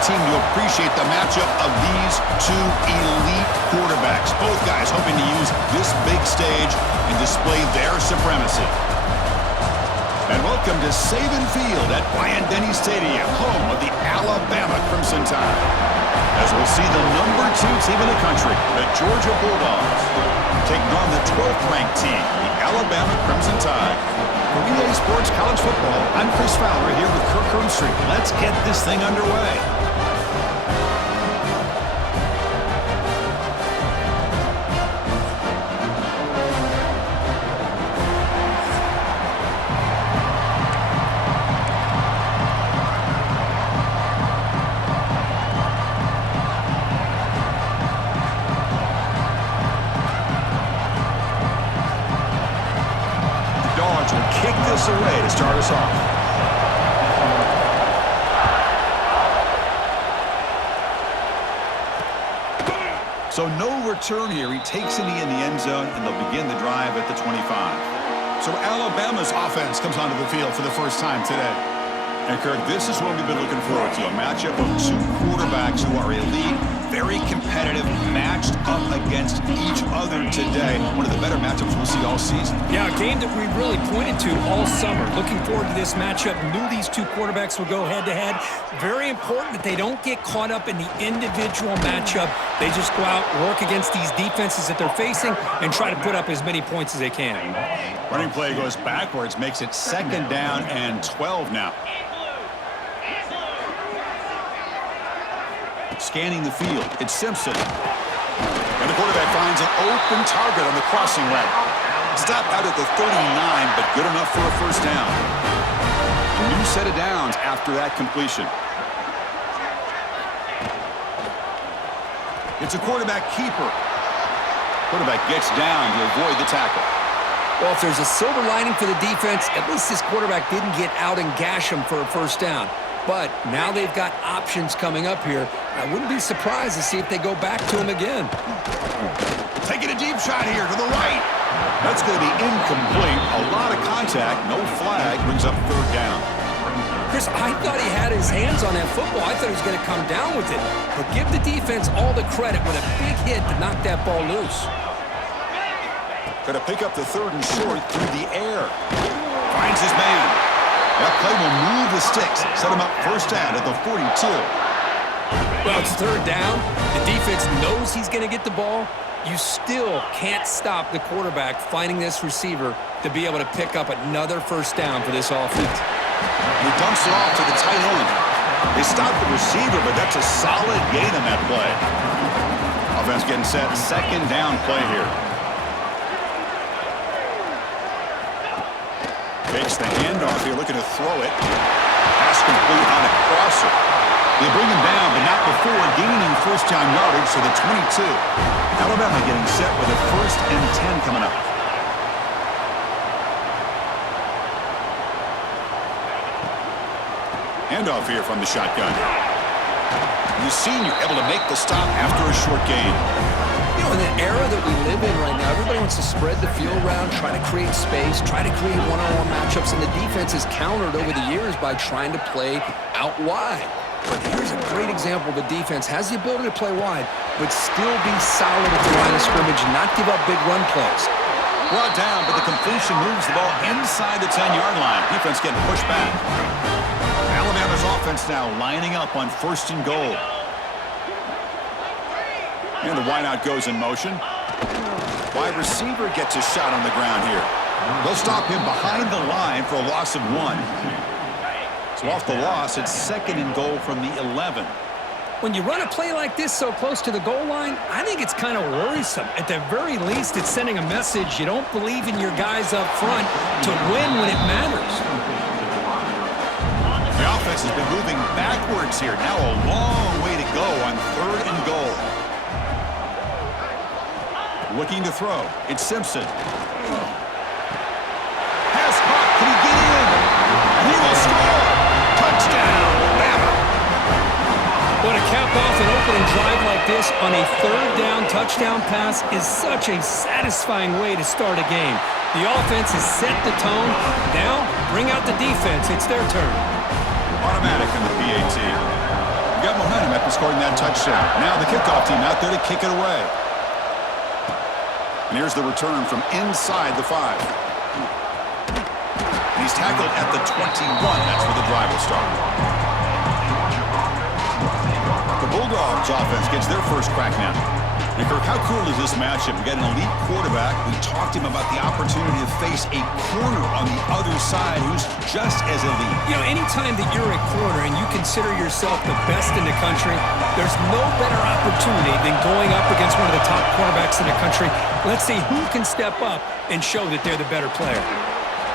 team to appreciate the matchup of these two elite quarterbacks. Both guys hoping to use this big stage and display their supremacy. And welcome to Saban Field at Bryant-Denny Stadium, home of the Alabama Crimson Tide. As we'll see the #2 team in the country, the Georgia Bulldogs, taking on the 12th-ranked team, the Alabama Crimson Tide. For EA Sports College Football, I'm Chris Fowler here with Kirk Hermstreet. Let's get this thing underway. Kick this away to start us off. So no return here. He takes it in the end zone, and they'll begin the drive at the 25. So Alabama's offense comes onto the field for the first time today. And Kirk, this is what we've been looking forward to, a matchup of two quarterbacks who are elite, very competitive, matched up against each other today. One of the better matchups we'll see all season. Yeah, a game that we really pointed to all summer. Looking forward to this matchup. Knew these two quarterbacks would go head-to-head. Very important that they don't get caught up in the individual matchup. They just go out, work against these defenses that they're facing, and try to put up as many points as they can. Running play goes backwards, makes it 2nd down and 12 now. Scanning the field, it's Simpson. And the quarterback finds an open target on the crossing route. Stopped out at the 39, but good enough for a first down. A new set of downs after that completion. It's a quarterback keeper. Quarterback gets down to avoid the tackle. Well, if there's a silver lining for the defense, at least this quarterback didn't get out and gash him for a first down. But now they've got options coming up here. I wouldn't be surprised to see if they go back to him again. Taking a deep shot here to the right. That's going to be incomplete. A lot of contact. No flag. Brings up 3rd down. Chris, I thought he had his hands on that football. I thought he was going to come down with it. But give the defense all the credit with a big hit to knock that ball loose. Going to pick up the 3rd and short through the air. Finds his man. That play will move the sticks. Set him up first down at the 42. Well, it's 3rd down. The defense knows he's going to get the ball. You still can't stop the quarterback finding this receiver to be able to pick up another first down for this offense. He dumps it off to the tight end. They stop the receiver, but that's a solid gain on that play. Offense getting set. 2nd down play here. Takes the handoff here, looking to throw it. Pass complete on a crosser. They bring him down, but not before gaining first down yardage to the 22. Alabama getting set with a 1st and 10 coming up. Handoff here from the shotgun. The senior able to make the stop after a short gain. You know, in the era that we live in right now, everybody wants to spread the field around, try to create space, try to create one-on-one matchups, and the defense has countered over the years by trying to play out wide. But here's a great example. The defense has the ability to play wide, but still be solid at the line of scrimmage, not give up big run plays. Brought down, but the completion moves the ball inside the 10-yard line. Defense getting pushed back. Alabama's offense now lining up on 1st and goal. And the wideout goes in motion. Wide receiver gets a shot on the ground here. They'll stop him behind the line for a loss of 1. So off the loss, it's 2nd and goal from the 11. When you run a play like this so close to the goal line, I think it's kind of worrisome. At the very least, it's sending a message you don't believe in your guys up front to win when it matters. The offense has been moving backwards here. Now a long way to go on 3rd and goal. Looking to throw. It's Simpson. Pass caught. Can he get in? And he will score. Touchdown, Bama. But to cap off an opening drive like this on a 3rd down touchdown pass is such a satisfying way to start a game. The offense has set the tone. Now, bring out the defense. It's their turn. Automatic in the PAT. Got momentum in scoring that touchdown. Now the kickoff team out there to kick it away. And here's the return from inside the 5. And he's tackled at the 21. That's where the drive will start. The Bulldogs offense gets their first crack now. And Kirk, how cool is this matchup? We got an elite quarterback. We talked to him about the opportunity to face a corner on the other side who's just as elite. You know, anytime that you're a corner and you consider yourself the best in the country, there's no better opportunity than going up against one of the top quarterbacks in the country. Let's see who can step up and show that they're the better player.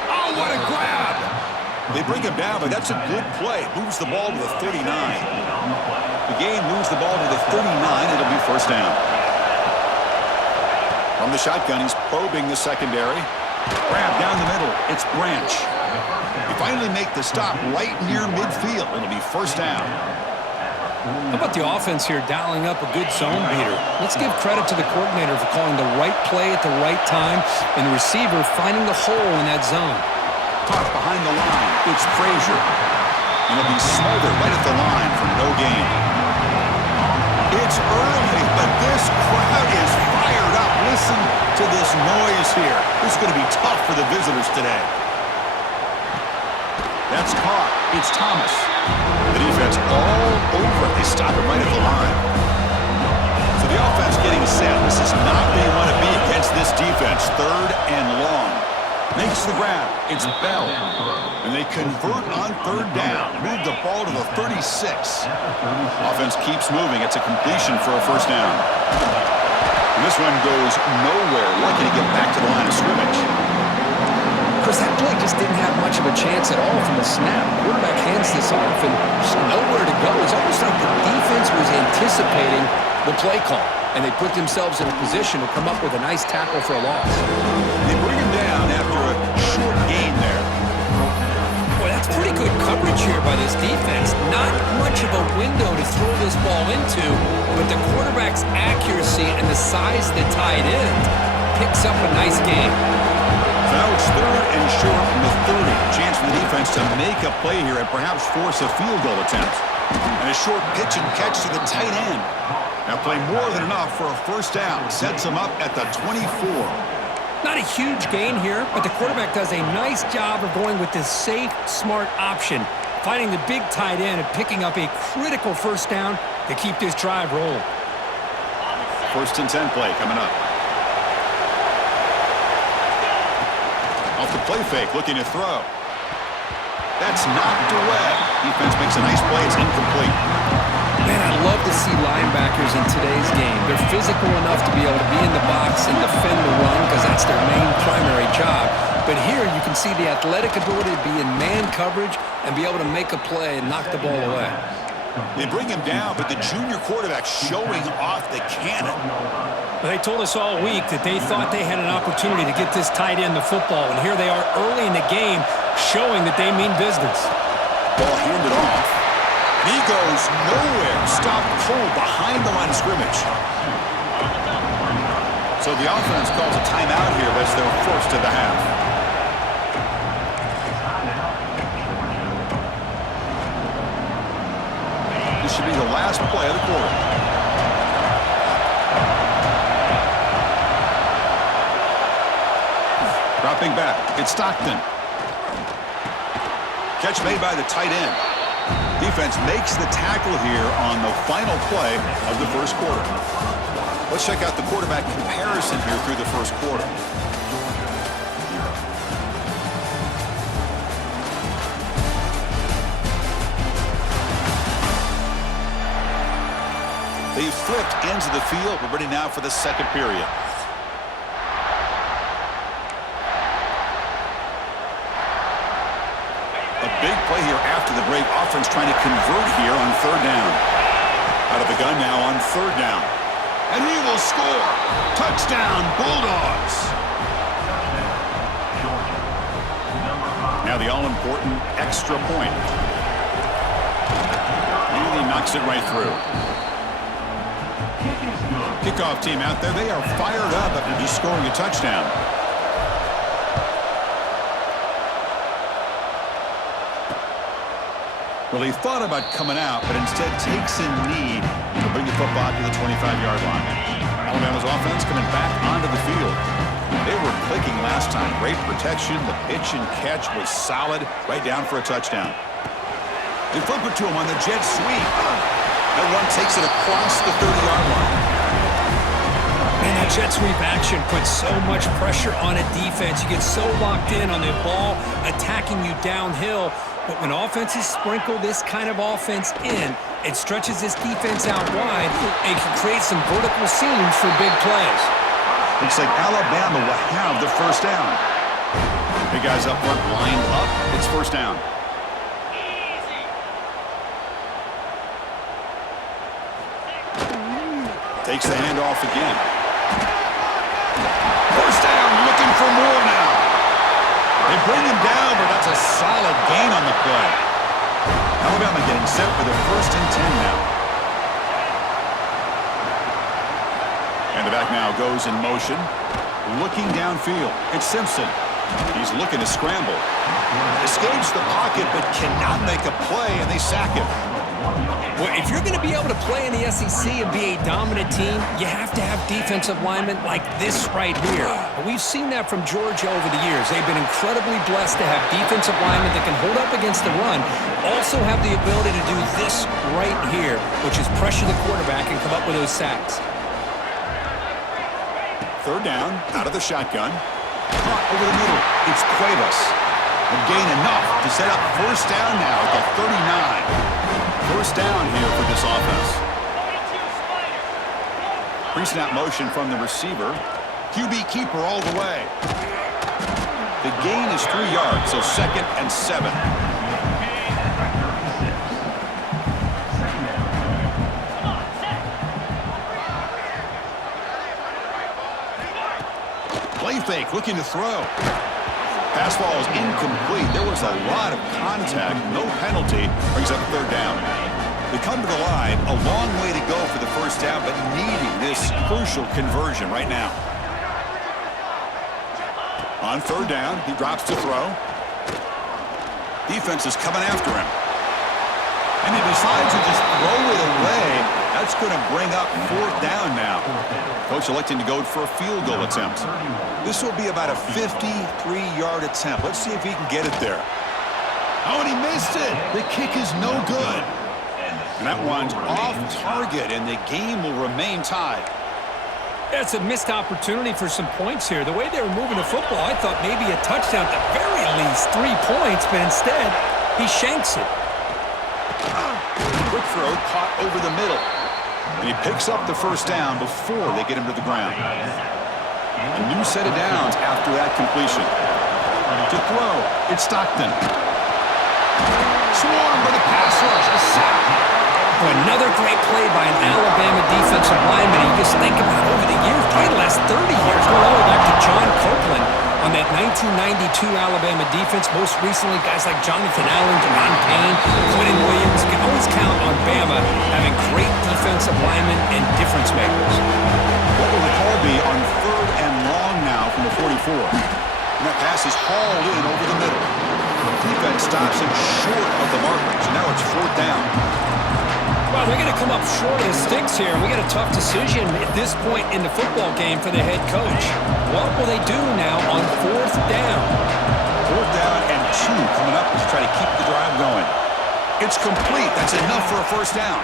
Oh, what a grab! They bring him down, but that's a good play. Moves the ball to the 39. The game moves the ball to the 39. It'll be first down. From the shotgun, he's probing the secondary. Grab down the middle. It's Branch. They finally make the stop right near midfield. It'll be first down. How about the offense here dialing up a good zone beater? Let's give credit to the coordinator for calling the right play at the right time and the receiver finding the hole in that zone. Caught behind the line. It's Frazier. And it'll be smothered right at the line for no gain. It's early, but this crowd is fired up. Listen to this noise here. This is going to be tough for the visitors today. That's caught. It's Thomas. The defense all over it. They stop it right at the line. So the offense getting set. This is not where you want to be against this defense. 3rd and long. Makes the grab. It's Bell. And they convert on 3rd down. Move the ball to the 36. Offense keeps moving. It's a completion for a first down. And this one goes nowhere. Lucky to get back to the line of scrimmage. Chris, that play just didn't have much of a chance at all from the snap. Quarterback hands this off and just nowhere to go. It's almost like the defense was anticipating the play call, and they put themselves in a position to come up with a nice tackle for a loss. They bring him down after a short gain there. Boy, that's pretty good coverage here by this defense. Not much of a window to throw this ball into, but the quarterback's accuracy and the size of the tight end picks up a nice game. So now it's 3rd and short from the 30. Chance for the defense to make a play here and perhaps force a field goal attempt. And a short pitch and catch to the tight end. Now play more than enough for a first down. Sets him up at the 24. Not a huge gain here, but the quarterback does a nice job of going with this safe, smart option, finding the big tight end and picking up a critical first down to keep this drive rolling. 1st and 10 play coming up. Off the play fake, looking to throw. That's knocked away. Defense makes a nice play. It's incomplete. Man, I love to see linebackers in today's game. They're physical enough to be able to be in the box and defend the run because that's their main primary job. But here you can see the athletic ability to be in man coverage and be able to make a play and knock the ball away. They bring him down, but the junior quarterback showing off the cannon. They told us all week that they thought they had an opportunity to get this tight end the football, and here they are early in the game showing that they mean business. Ball handed off. And he goes nowhere. Stopped cold behind the line of scrimmage. So the offense calls a timeout here. That's their first of the half. This should be the last play of the quarter. Dropping back. It's Stockton. Catch made by the tight end. Defense makes the tackle here on the final play of the first quarter. Let's check out the quarterback comparison here through the first quarter. They've flipped ends of the field. We're ready now for the second period. A big play here after the break. Offense trying to convert here on 3rd down. Out of the gun now on 3rd down. And he will score. Touchdown, Bulldogs. Now the all-important extra point. And he knocks it right through. Kickoff team out there. They are fired up after just scoring a touchdown. Well, he thought about coming out, but instead takes a knee to bring the football to the 25-yard line. Alabama's offense coming back onto the field. They were clicking last time. Great protection. The pitch and catch was solid. Right down for a touchdown. They flip it to him on the jet sweep. That one takes it across the 30-yard line. Man, that jet sweep action puts so much pressure on a defense. You get so locked in on the ball attacking you downhill. But when offenses sprinkle this kind of offense in, it stretches this defense out wide and can create some vertical seams for big plays. Looks like Alabama will have the first down. Big guys up front lined up. It's first down. Takes the handoff again. First down, looking for more now. They bring him down, but that's a solid gain on the play. Alabama getting set for the 1st and 10 now. And the back now goes in motion. Looking downfield. It's Simpson. He's looking to scramble. Escapes the pocket, but cannot make a play, and they sack him. Well, if you're going to be able to play in the SEC and be a dominant team, you have to have defensive linemen like this right here. We've seen that from Georgia over the years. They've been incredibly blessed to have defensive linemen that can hold up against the run, also have the ability to do this right here, which is pressure the quarterback and come up with those sacks. Third down, out of the shotgun. Caught over the middle. It's Cuevas. And gain enough to set up first down now at the 39. First down here for this offense. Pre-snap motion from the receiver. QB keeper all the way. The gain is 3 yards, so 2nd and 7. Play fake, looking to throw. Pass ball is incomplete. There was a lot of contact. No penalty. Brings up 3rd down. They come to the line. A long way to go for the first down, but needing this crucial conversion right now. On 3rd down, he drops to throw. Defense is coming after him. And he decides to just throw it away. That's going to bring up 4th down now. Coach electing to go for a field goal attempt. This will be about a 53-yard attempt. Let's see if he can get it there. Oh, and he missed it. The kick is no good. And that one's off target, and the game will remain tied. That's a missed opportunity for some points here. The way they were moving the football, I thought maybe a touchdown, at the very least 3 points, but instead, he shanks it. Quick throw caught over the middle. And he picks up the first down before they get him to the ground. A new set of downs after that completion. To throw, it's Stockton. Swarmed by the pass rush, a sack. Another great play by an Alabama defensive lineman. You just think about over the years, probably the last 30 years, going all the way back to John Copeland on that 1992 Alabama defense. Most recently, guys like Jonathan Allen, Deron Payne, Quentin Williams. You can always count on Bama having great defensive linemen and difference makers. What will the call be on 3rd and long now from the 44? And that pass is hauled in over the middle. The defense stops him short of the markers, and now it's 4th down. Well, they're going to come up short of the sticks here. We got a tough decision at this point in the football game for the head coach. What will they do now on 4th down? 4th down and 2 coming up to try to keep the drive going. It's complete. That's enough for a first down.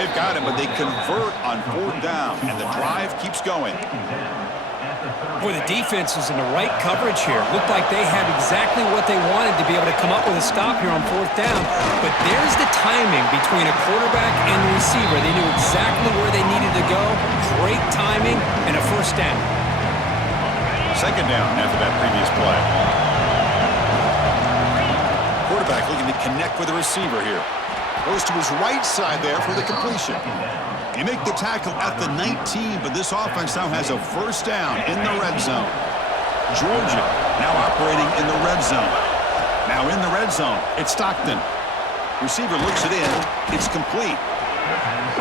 They've got him, but they convert on 4th down, and the drive keeps going. Boy, the defense is in the right coverage here. Looked like they had exactly what they wanted to be able to come up with a stop here on 4th down. But there's the timing between a quarterback and the receiver. They knew exactly where they needed to go. Great timing and a first down. 2nd down after that previous play. Quarterback looking to connect with the receiver here. Goes to his right side there for the completion. They make the tackle at the 19, but this offense now has a first down in the red zone. Georgia now operating in the red zone. Now in the red zone, it's Stockton. Receiver looks it in. It's complete.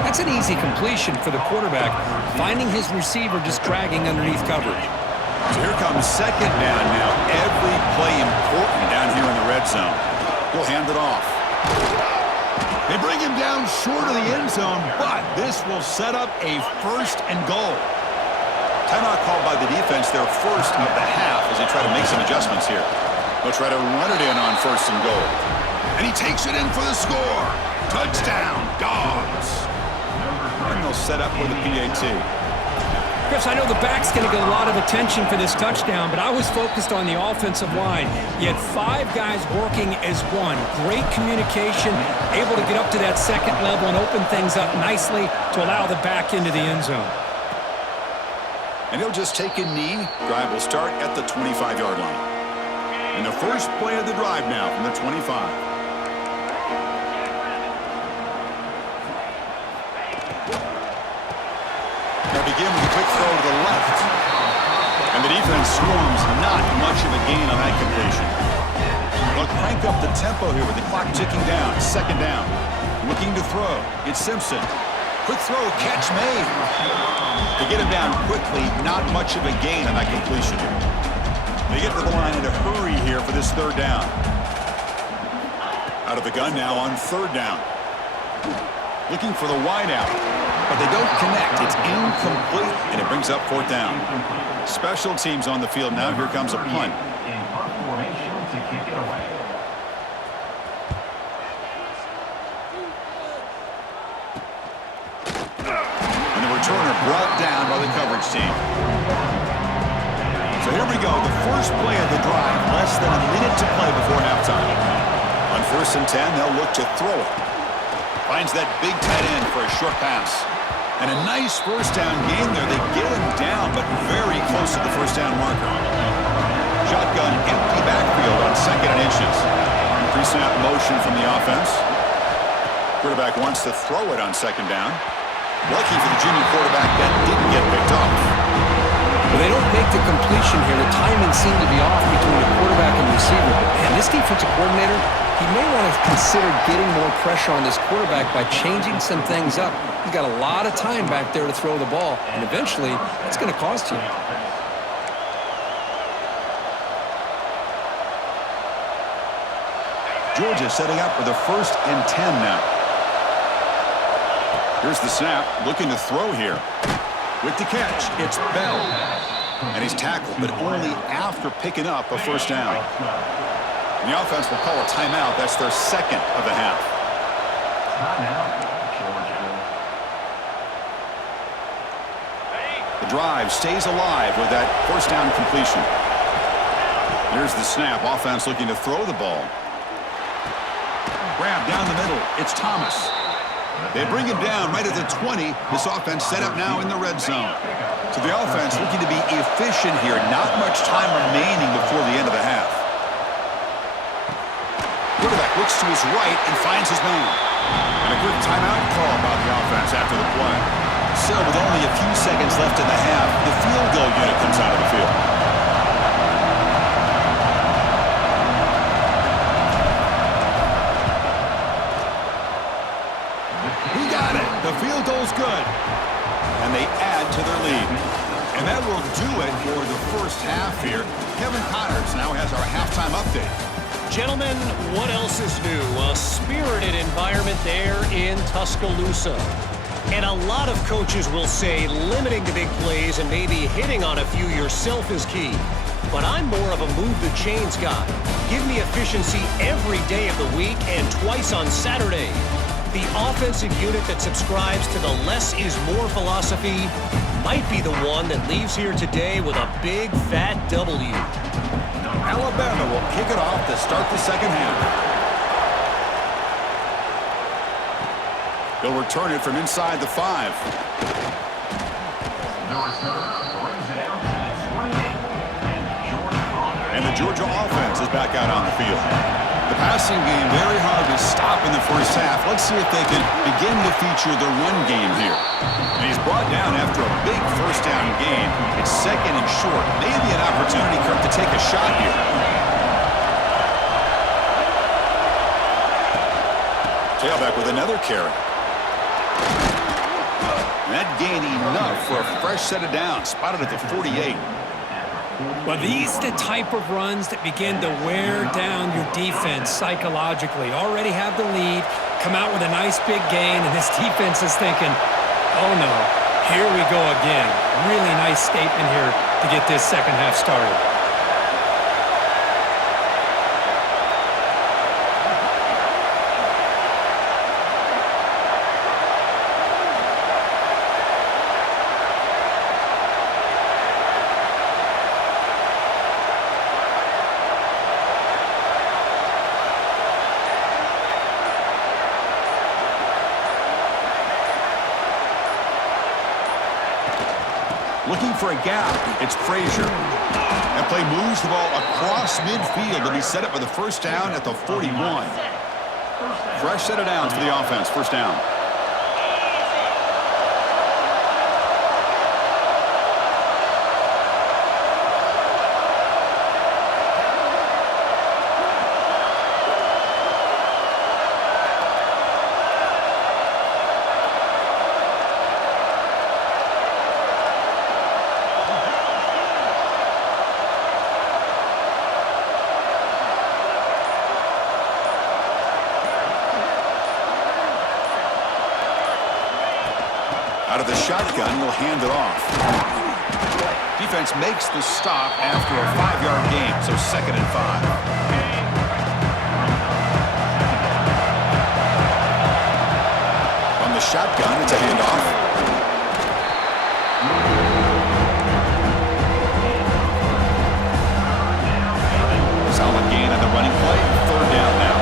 That's an easy completion for the quarterback, finding his receiver just dragging underneath coverage. So here comes 2nd down now. Every play important down here in the red zone. He'll hand it off. They bring him down short of the end zone, but this will set up a 1st and goal. Timeout called by the defense, their first of the half, as they try to make some adjustments here. They'll try to run it in on 1st and goal. And he takes it in for the score. Touchdown, Dogs. And they'll set up with the PAT. Chris, I know the back's going to get a lot of attention for this touchdown, but I was focused on the offensive line. You had 5 guys working as one. Great communication, able to get up to that 2nd level and open things up nicely to allow the back into the end zone. And he'll just take a knee. Drive will start at the 25-yard line. And the first play of the drive now from the 25. Now begin with a quick throw to the left. And the defense swarms, not much of a gain on that completion. They'll crank up the tempo here with the clock ticking down. 2nd down. Looking to throw. It's Simpson. Quick throw, catch made. They get him down quickly, not much of a gain on that completion. They get to the line in a hurry here for this 3rd down. Out of the gun now on 3rd down. Looking for the wide out, but they don't connect. It's incomplete, and it brings up 4th down. Special teams on the field now. Here comes a punt. Returner brought down by the coverage team. So here we go, the first play of the drive, less than a minute to play before halftime. On 1st and 10, they'll look to throw it. Finds that big tight end for a short pass. And a nice 1st down gain there. They get him down, but very close to the 1st down marker. Shotgun, empty backfield on 2nd and inches. Pre-snap motion from the offense. Quarterback wants to throw it on 2nd down. Lucky for the junior quarterback, that didn't get picked off. Well, they don't make the completion here. The timing seemed to be off between the quarterback and the receiver. But, man, this defensive coordinator, he may want to consider getting more pressure on this quarterback by changing some things up. He's got a lot of time back there to throw the ball, and eventually it's going to cost you. Georgia setting up with a 1st and 10 now. Here's the snap, looking to throw here. With the catch, it's Bell. And he's tackled, but only after picking up a 1st down. And the offense will call a timeout. That's their 2nd of the half. The drive stays alive with that 1st down completion. Here's the snap. Offense looking to throw the ball. Grab down the middle. It's Thomas. They bring him down right at the 20. This offense set up now in the red zone. So the offense looking to be efficient here. Not much time remaining before the end of the half. Quarterback looks to his right and finds his man. And a good timeout call by the offense after the play. Still, with only a few seconds left in the half, the field goal unit comes out of the field. The field goal's good, and they add to their lead. And that will do it for the 1st half here. Kevin Connors now has our halftime update. Gentlemen, what else is new? A spirited environment there in Tuscaloosa. And a lot of coaches will say limiting the big plays and maybe hitting on a few yourself is key. But I'm more of a move the chains guy. Give me efficiency every day of the week and twice on Saturday. The offensive unit that subscribes to the less is more philosophy might be the one that leaves here today with a big, fat W. Alabama will kick it off to start the 2nd half. They'll return it from inside the 5. And the Georgia offense is back out on the field. The passing game very hard to stop in the 1st half. Let's see if they can begin to feature the run game here. And he's brought down after a big 1st down gain. It's 2nd and short. Maybe an opportunity, Kirk, to take a shot here. Tailback with another carry. And that gain enough for a fresh set of downs. Spotted at the 48. Well, these are the type of runs that begin to wear down your defense psychologically. Already have the lead. come out with a nice big gain, and this defense is thinking, oh no, here we go again. Really nice statement here to get this second half started. Looking for a gap, it's Frazier. That play moves the ball across midfield to be set up with a first down at the 41. Fresh set of downs for the offense, first down. Out of the shotgun, will hand it off. Defense makes the stop after a 5-yard gain, so 2nd and 5. From the shotgun, it's a handoff. Solid gain on the running play. 3rd down now.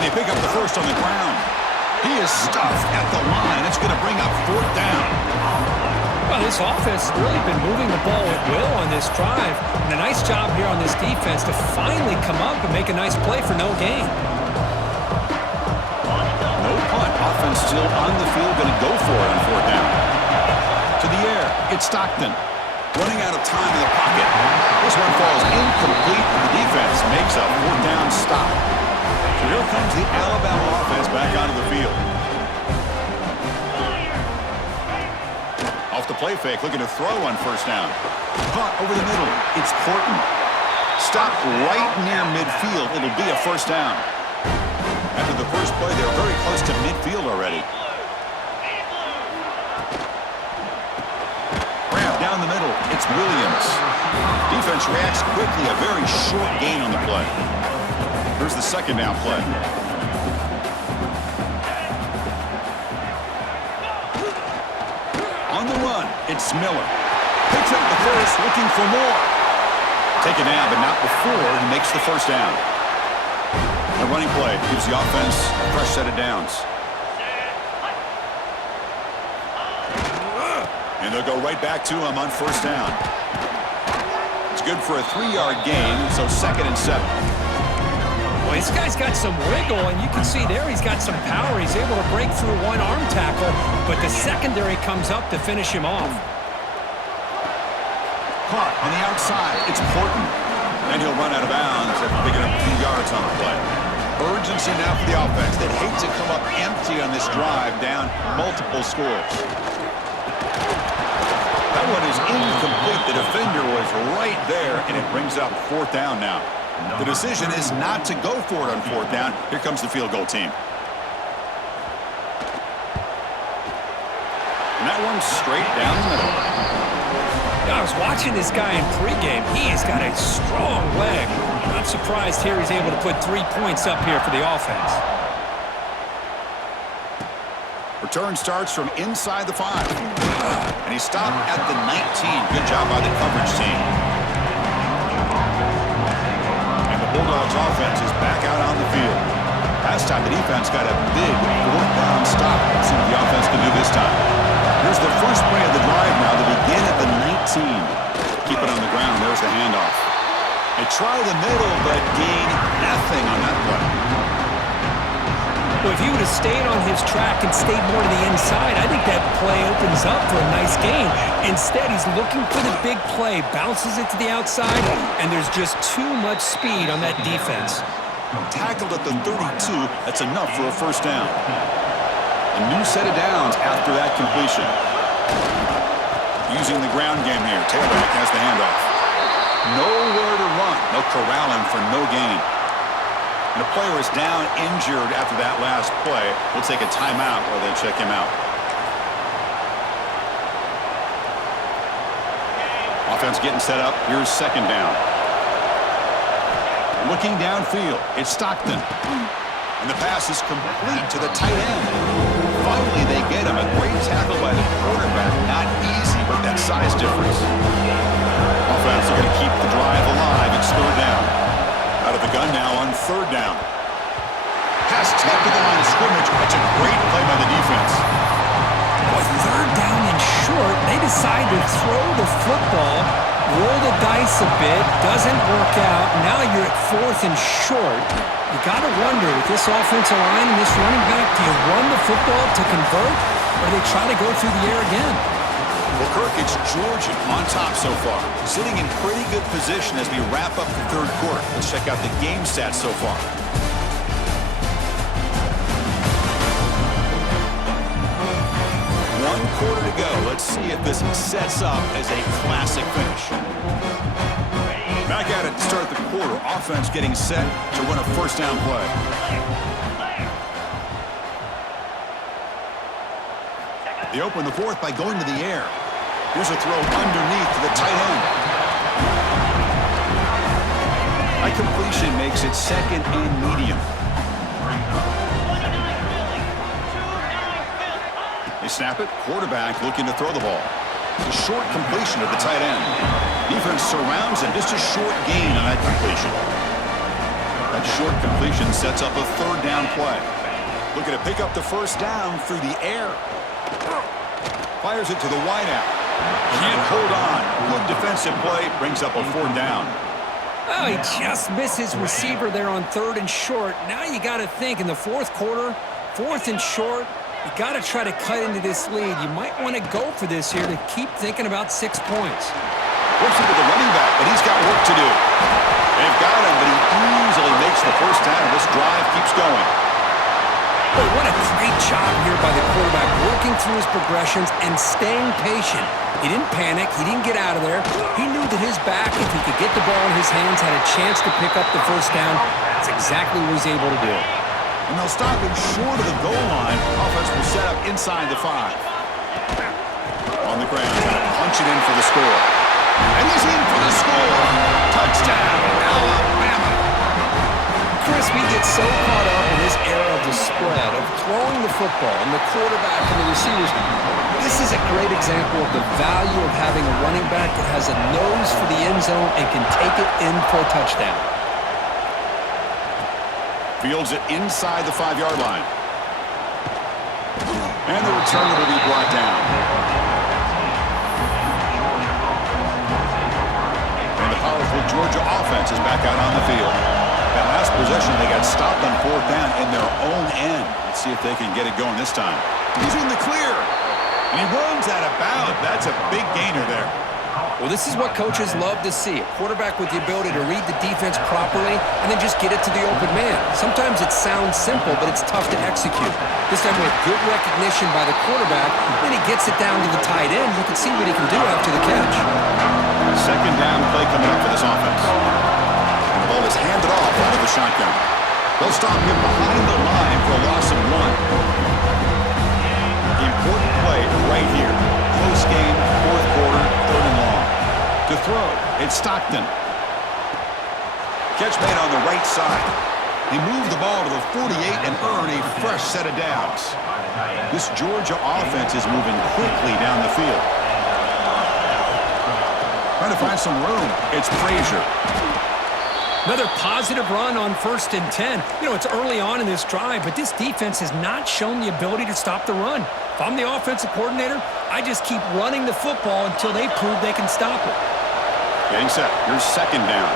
They pick up the first on the ground. He is stuffed at the line. It's going to bring up 4th down. Well, this offense has really been moving the ball at will on this drive. And a nice job here on this defense to finally come up and make a nice play for no gain. No punt. Offense still on the field, going to go for it on 4th down. To the air. It's Stockton. Running out of time in the pocket. This one falls incomplete, and the defense makes a 4th down stop. So here comes the Alabama offense back onto the field. Off the play fake, looking to throw on 1st down. Caught over the middle. It's Horton. Stopped right near midfield. It'll be a 1st down. After the first play, they're very close to midfield already. Grab down the middle. It's Williams. Defense reacts quickly. A very short gain on the play. Here's the 2nd down play. On the run, it's Miller. Picks up the first, looking for more. Taken down, but not before he makes the 1st down. The running play gives the offense a fresh set of downs. And they'll go right back to him on 1st down. It's good for a 3-yard gain, so 2nd and 7. Well, this guy's got some wiggle, and you can see there he's got some power. He's able to break through one arm tackle, but the secondary comes up to finish him off. Caught on the outside. It's Horton. And he'll run out of bounds after picking up a few yards on the play. Urgency now for the offense. They'd hate to come up empty on this drive, down multiple scores. That one is incomplete. The defender was right there, and it brings up 4th down now. The decision is not to go for it on 4th down. Here comes the field goal team. And that one's straight down the middle. I was watching this guy in pregame. He has got a strong leg. Not surprised here he's able to put 3 points up here for the offense. Return starts from inside the 5. And he stopped at the 19. Good job by the coverage team. And the Bulldogs offense is back out on the field. Last time the defense got a big 4th down stop. Let's see what the offense can do this time. Here's the first play of the drive now to begin at the 19. Keep it on the ground. There's the handoff. They try the middle, but gain nothing on that play. Well, if he would have stayed on his track and stayed more to the inside, I think that play opens up for a nice gain. Instead, he's looking for the big play, bounces it to the outside, and there's just too much speed on that defense. Tackled at the 32, that's enough for a first down. A new set of downs after that completion. Using the ground game here, tailback has the handoff. Nowhere to run. They'll corral him for no gain. And the player is down injured after that last play. We'll take a timeout while they check him out. Offense getting set up. Here's second down. Looking downfield, it's Stockton. And the pass is complete to the tight end. Finally, they get him. A great tackle by the quarterback. Not easy, but that size difference. Offense are going to keep the drive alive. It's third down. Out of the gun now on third down. Pass tipped to the line of scrimmage. That's a great play by the defense. With third down and short, they decide to throw the football, roll the dice a bit, doesn't work out. Now you're at fourth and short. You got to wonder, with this offensive line and this running back, do you run the football to convert, or do they try to go through the air again? Well, Kirk, it's Georgia on top so far. Sitting in pretty good position as we wrap up the third quarter. Let's check out the game stats so far. One quarter to go. Let's see if this sets up as a classic finish. Back at it to start the quarter. Offense getting set to run a first down play. They open the fourth by going to the air. Here's a throw underneath to the tight end. High completion makes it second and medium. They snap it. Quarterback looking to throw the ball. A short completion to the tight end. Defense surrounds him. Just a short gain on that completion. That short completion sets up a third down play. Looking to pick up the first down through the air. Fires it to the wideout. Can't hold on. Good defensive play. Brings up a fourth down. Oh, he just missed his receiver there on third and short. Now you got to think in the fourth quarter, fourth and short, you got to try to cut into this lead. You might want to go for this here to keep thinking about 6 points. Works it with the running back, but he's got work to do. They've got him, but he easily makes the first down, and this drive keeps going. Boy, what a great job here by the quarterback, working through his progressions and staying patient. He didn't panic. He didn't get out of there. He knew that his back, if he could get the ball in his hands, had a chance to pick up the first down. That's exactly what he was able to do. And they'll stop him short of the goal line. Offense will set up inside the 5. On the ground, going to punch it in for the score. And he's in for the score. Touchdown, Alabama. Chris, we get so caught up in this era of the spread, of throwing the football and the quarterback and the receivers. This is a great example of the value of having a running back that has a nose for the end zone and can take it in for a touchdown. Fields it inside the 5-yard line. And the return will be brought down. And the powerful Georgia offense is back out on the field. That last possession, they got stopped on fourth down in their own end. Let's see if they can get it going this time. He's in the clear. And he runs out of bounds. That's a big gainer there. Well, this is what coaches love to see. A quarterback with the ability to read the defense properly and then just get it to the open man. Sometimes it sounds simple, but it's tough to execute. This time with good recognition by the quarterback, then he gets it down to the tight end. You can see what he can do after the catch. Second down play coming up for this offense. The ball is handed off out of the shotgun. They'll stop him behind the line for a loss of 1. Important play right here. Close game, fourth quarter, third and long. To throw, it's Stockton. Catch made on the right side. He moved the ball to the 48 and earned a fresh set of downs. This Georgia offense is moving quickly down the field. Trying to find some room. It's Frazier. Another positive run on 1st and 10. You know, it's early on in this drive, but this defense has not shown the ability to stop the run. If I'm the offensive coordinator, I just keep running the football until they prove they can stop it. Getting set. Here's second down.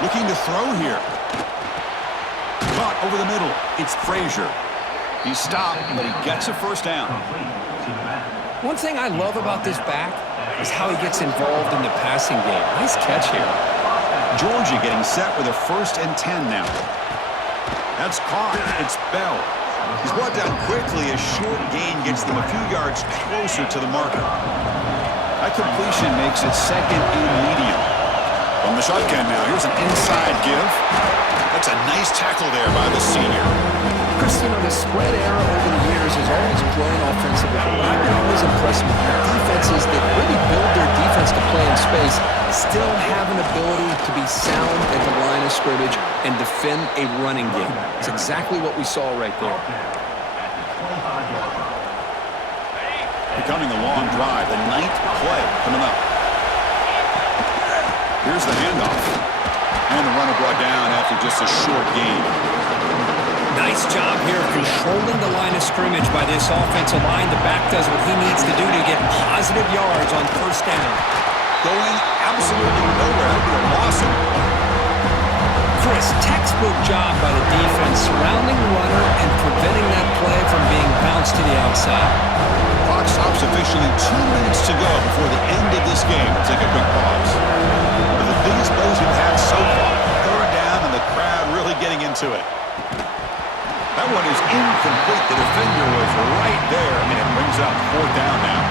Looking to throw here. Caught over the middle. It's Frazier. He's stopped, but he gets a first down. One thing I love about this back is how he gets involved in the passing game. Nice catch here. Georgia getting set with a 1st and 10 now. That's caught. It's Bell. He's brought down quickly. A short gain gets them a few yards closer to the marker. That completion makes it 2nd and medium. From the shotgun now, here's an inside give. That's a nice tackle there by the senior. Chris, the spread era over the years has always grown offensively. But I've been always impressed with defenses that really build their defense to play in space, still have an ability to be sound at the line of scrimmage and defend a running game. It's exactly what we saw right there. Becoming a long drive, the 9th play coming up. Here's the handoff. And the runner brought down after just a short gain. Nice job here of controlling the line of scrimmage by this offensive line. The back does what he needs to do to get positive yards on 1st down. Going absolutely nowhere. That'd be a loss. Chris, textbook job by the defense surrounding the runner and preventing that play from being bounced to the outside. Clock stops officially 2 minutes to go before the end of this game. Let's take a quick pause. One of the biggest plays we've had so far. 3rd down and the crowd really getting into it. That one is incomplete. The defender was right there, and it brings up 4th down now.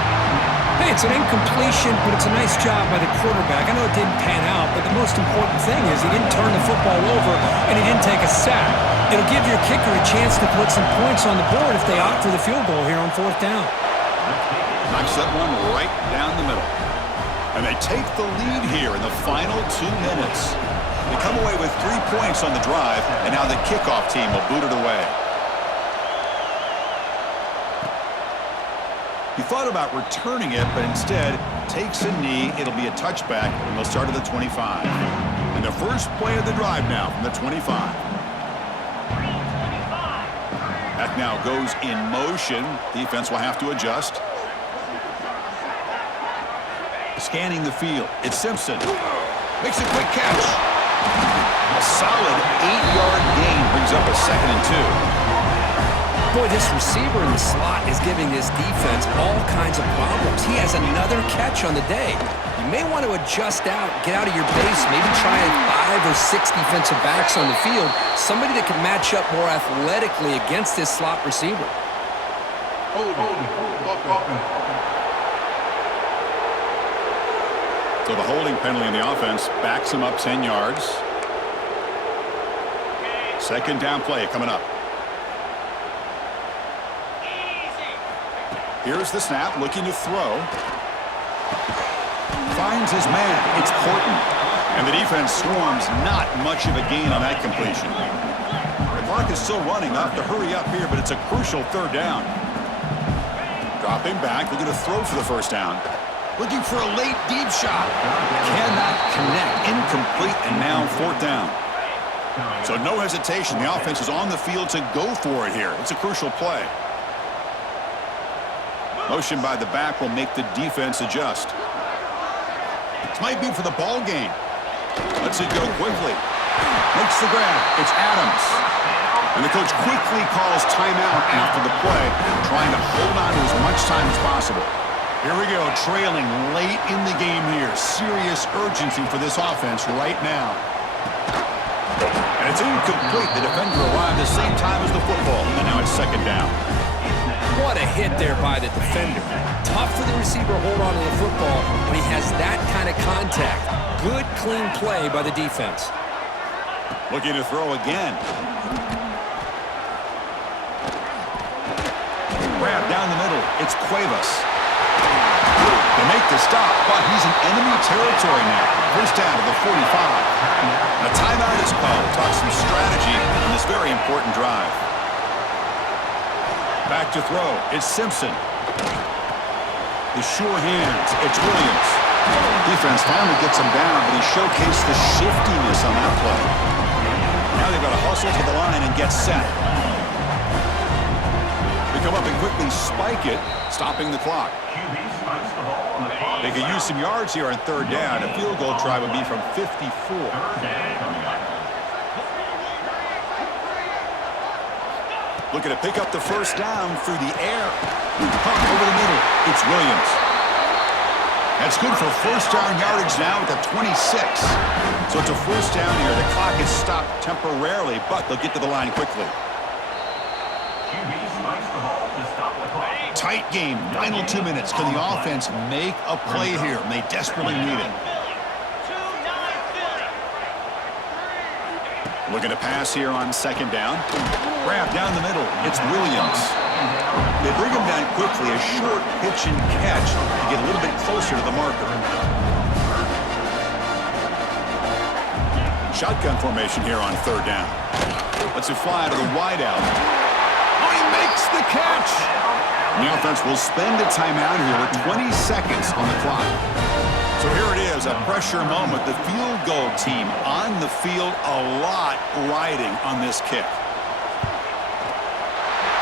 Hey, it's an incompletion, but it's a nice job by the quarterback. I know it didn't pan out, but the most important thing is he didn't turn the football over, and he didn't take a sack. It'll give your kicker a chance to put some points on the board if they opt for the field goal here on 4th down. Knocks that one right down the middle. And they take the lead here in the final 2 minutes. They come away with 3 points on the drive, and now the kickoff team will boot it away. He thought about returning it, but instead takes a knee. It'll be a touchback, and they'll start at the 25. And the first play of the drive now from the 25. That now goes in motion. Defense will have to adjust. Scanning the field. It's Simpson. Makes a quick catch. A solid 8-yard gain brings up a 2nd and 2. Boy, this receiver in the slot is giving this defense all kinds of problems. He has another catch on the day. You may want to adjust out, get out of your base, maybe try 5 or 6 defensive backs on the field, somebody that can match up more athletically against this slot receiver. So the holding penalty in the offense backs him up 10 yards. 2nd down play coming up. Here's the snap, looking to throw. Finds his man. It's Horton. And the defense swarms. Not much of a gain on that completion. The clock is still running. They'll have to hurry up here, but it's a crucial 3rd down. Dropping back, looking to throw for the 1st down. Looking for a late deep shot. Cannot connect. Incomplete, and now 4th down. So no hesitation. The offense is on the field to go for it here. It's a crucial play. Motion by the back will make the defense adjust. This might be for the ball game. Lets it go quickly. Makes the grab. It's Adams. And the coach quickly calls timeout after the play, trying to hold on to as much time as possible. Here we go, trailing late in the game here. Serious urgency for this offense right now. And it's incomplete. The defender arrived the same time as the football, and now it's 2nd down. What a hit there by the defender. Tough for the receiver to hold on to the football when he has that kind of contact. Good, clean play by the defense. Looking to throw again. Grab down the middle. It's Cuevas. They make the stop, but he's in enemy territory now. 1st down to the 45. A timeout is called. Talk some strategy on this very important drive. Back to throw. It's Simpson. The sure hands. It's Williams. Defense finally gets him down, but he showcased the shiftiness on that play. Now they've got to hustle to the line and get set. They come up and quickly spike it, stopping the clock. They could use some yards here on 3rd down. A field goal try would be from 54. Looking to pick up the first down through the air. Pump over the middle. It's Williams. That's good for first down yardage now at the 26. So it's a first down here. The clock is stopped temporarily, but they'll get to the line quickly. Tight game. Final 2 minutes. Can the offense make a play here? And they desperately need it. Looking to pass here on second down. Grab down the middle. It's Williams. They bring him down quickly. A short pitch and catch to get a little bit closer to the marker. Shotgun formation here on third down. Lets it fly to the wideout. Oh, he makes the catch. And the offense will spend a timeout here with 20 seconds on the clock. So here it is, a pressure moment. The field goal team on the field, a lot riding on this kick.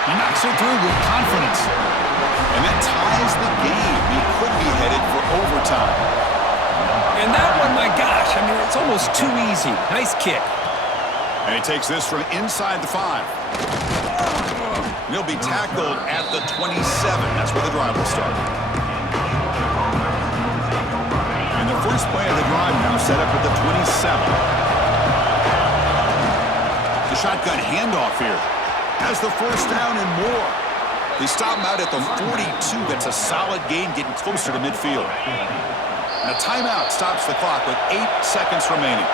He knocks it through with confidence. And that ties the game. He could be headed for overtime. And that one, my gosh, I mean, it's almost too easy. Nice kick. And he takes this from inside the 5. And he'll be tackled at the 27. That's where the drive will start. And the first play of the drive now set up at the 27. The shotgun handoff here. Has the first down and more. They stop him out at the 42. That's a solid gain, getting closer to midfield. And a timeout stops the clock with 8 seconds remaining.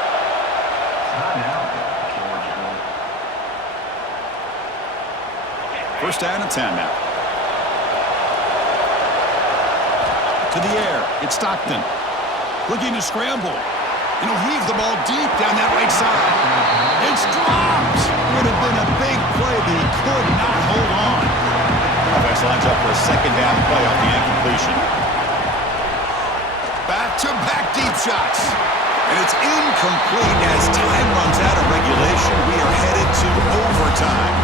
First down and 10 now. To the air. It's Stockton. Looking to scramble. And he'll heave the ball deep down that right side. It's dropped. Would have been a big play, but he could not hold on. Offense lines up for a second down play off the incompletion. Back-to-back deep shots. And it's incomplete as time runs out of regulation. We are headed to overtime.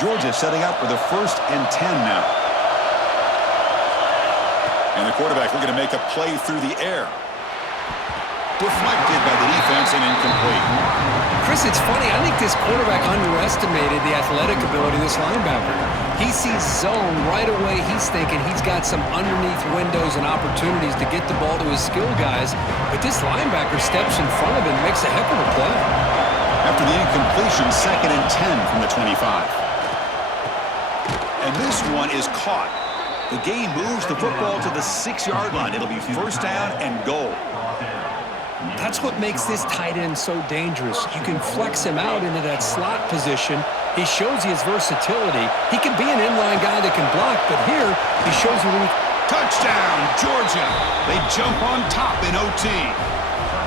Georgia setting up for the 1st and 10 now. And the quarterback looking to make a play through the air. Deflected by the defense and incomplete. Chris, it's funny. I think this quarterback underestimated the athletic ability of this linebacker. He sees zone right away. He's thinking he's got some underneath windows and opportunities to get the ball to his skill guys. But this linebacker steps in front of him and makes a heck of a play. After the incompletion, 2nd and 10 from the 25. And this one is caught. The game moves the football to the 6-yard line. It'll be first down and goal. That's what makes this tight end so dangerous. You can flex him out into that slot position. He shows you his versatility. He can be an inline guy that can block, but here he shows you when he... Touchdown, Georgia. They jump on top in OT.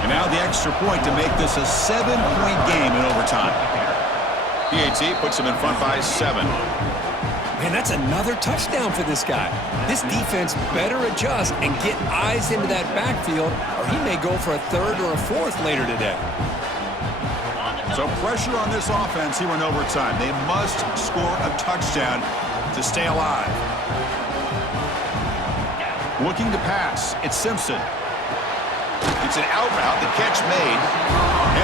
And now the extra point to make this a 7-point game in overtime. PAT puts him in front by 7. Man, that's another touchdown for this guy. This defense better adjust and get eyes into that backfield, or he may go for a 3rd or a 4th later today. So pressure on this offense here in overtime. They must score a touchdown to stay alive. Looking to pass. It's Simpson. It's an out route. The catch made.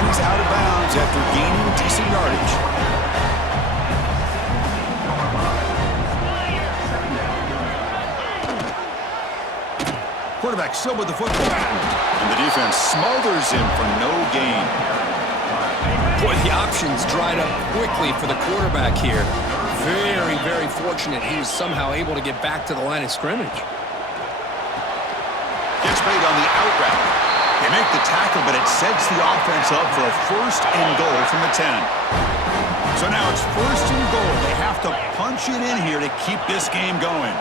And he's out of bounds after gaining decent yardage. Quarterback still with the football. And the defense smothers him for no gain. Boy, the options dried up quickly for the quarterback here. Very, very fortunate he was somehow able to get back to the line of scrimmage. Gets made on the out route. They make the tackle, but it sets the offense up for a 1st and goal from the 10. So now it's 1st and goal. They have to punch it in here to keep this game going.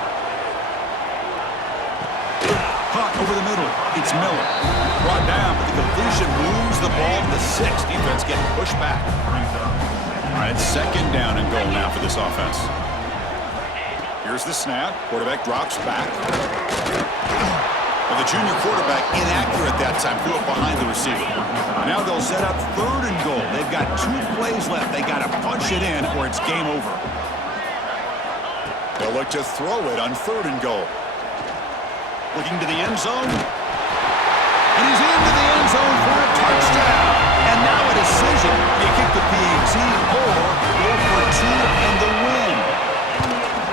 Caught over the middle. It's Miller. Brought down, but the completion moves the ball to the 6. Defense getting pushed back. All right, it's 2nd down and goal now for this offense. Here's the snap. Quarterback drops back. Well, the junior quarterback inaccurate that time. Threw it behind the receiver. Now they'll set up 3rd and goal. They've got 2 plays left. They got to punch it in or it's game over. They'll look to throw it on 3rd and goal. Looking to the end zone. And he's into the end zone for a touchdown. And now a decision. Do you kick the PAT or go for 2 and the win?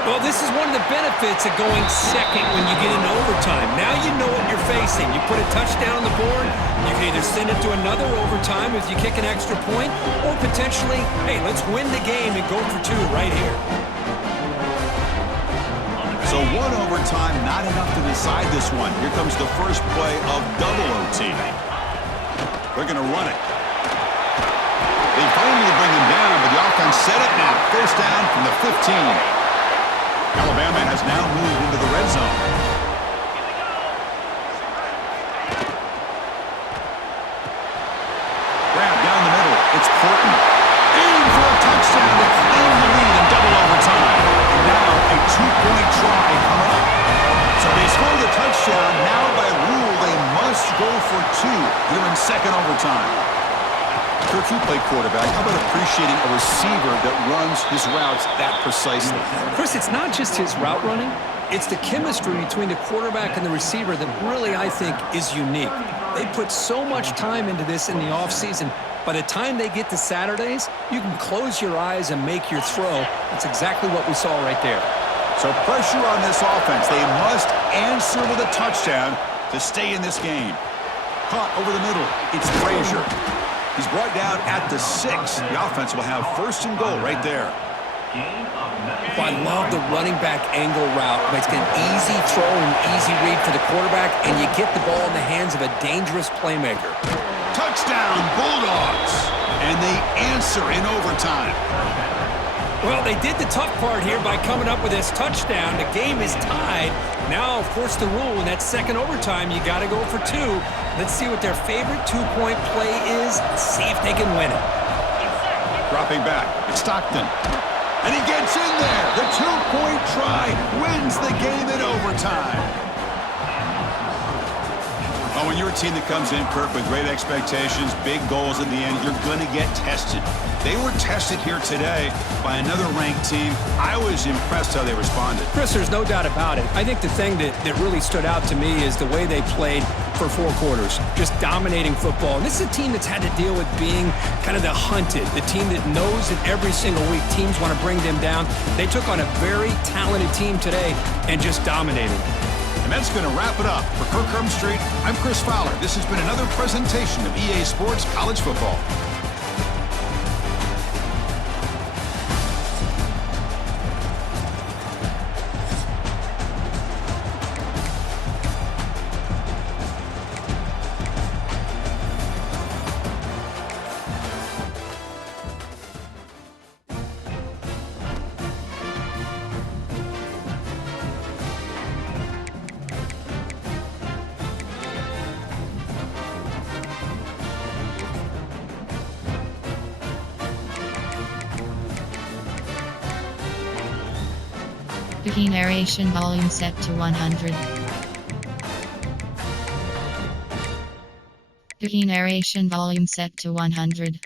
Well, this is one of the benefits of going second when you get into overtime. Now you know what you're facing. You put a touchdown on the board, you can either send it to another overtime if you kick an extra point, or potentially, hey, let's win the game and go for 2 right here. So 1 overtime, not enough to decide this one. Here comes the first play of double OT. They're going to run it. They finally bring him down, but the offense set it now. 1st down from the 15. Alabama has now moved into the red zone. Grab down the middle. It's Porton. In for a touchdown to claim the lead in double overtime. Now a 2-point try coming up. So they score the touchdown. Now by rule, they must go for 2 here in 2nd overtime. Kirk, you play quarterback. How about appreciating a receiver that runs his routes that precisely? Chris, it's not just his route running. It's the chemistry between the quarterback and the receiver that really, I think, is unique. They put so much time into this in the offseason. By the time they get to Saturdays, you can close your eyes and make your throw. That's exactly what we saw right there. So pressure on this offense. They must answer with a touchdown to stay in this game. Caught over the middle. It's Frazier. He's brought down at the 6. The offense will have 1st and goal right there. Well, I love the running back angle route. It's an easy throw and easy read for the quarterback, and you get the ball in the hands of a dangerous playmaker. Touchdown, Bulldogs! And they answer in overtime. Well, they did the tough part here by coming up with this touchdown. The game is tied. Now, of course, the rule in that 2nd overtime, you got to go for 2. Let's see what their favorite 2-point play is. See if they can win it. Dropping back, it's Stockton. And he gets in there. The 2-point try wins the game in overtime. Oh, when you're a team that comes in, Kirk, with great expectations, big goals at the end, you're going to get tested. They were tested here today by another ranked team. I was impressed how they responded. Chris, there's no doubt about it. I think the thing that really stood out to me is the way they played for 4 quarters, just dominating football. And this is a team that's had to deal with being kind of the hunted, the team that knows that every single week teams want to bring them down. They took on a very talented team today and just dominated. And that's going to wrap it up. For Kirk Street, I'm Chris Fowler. This has been another presentation of EA Sports College Football. Wiki narration volume set to 100. Wiki narration volume set to 100.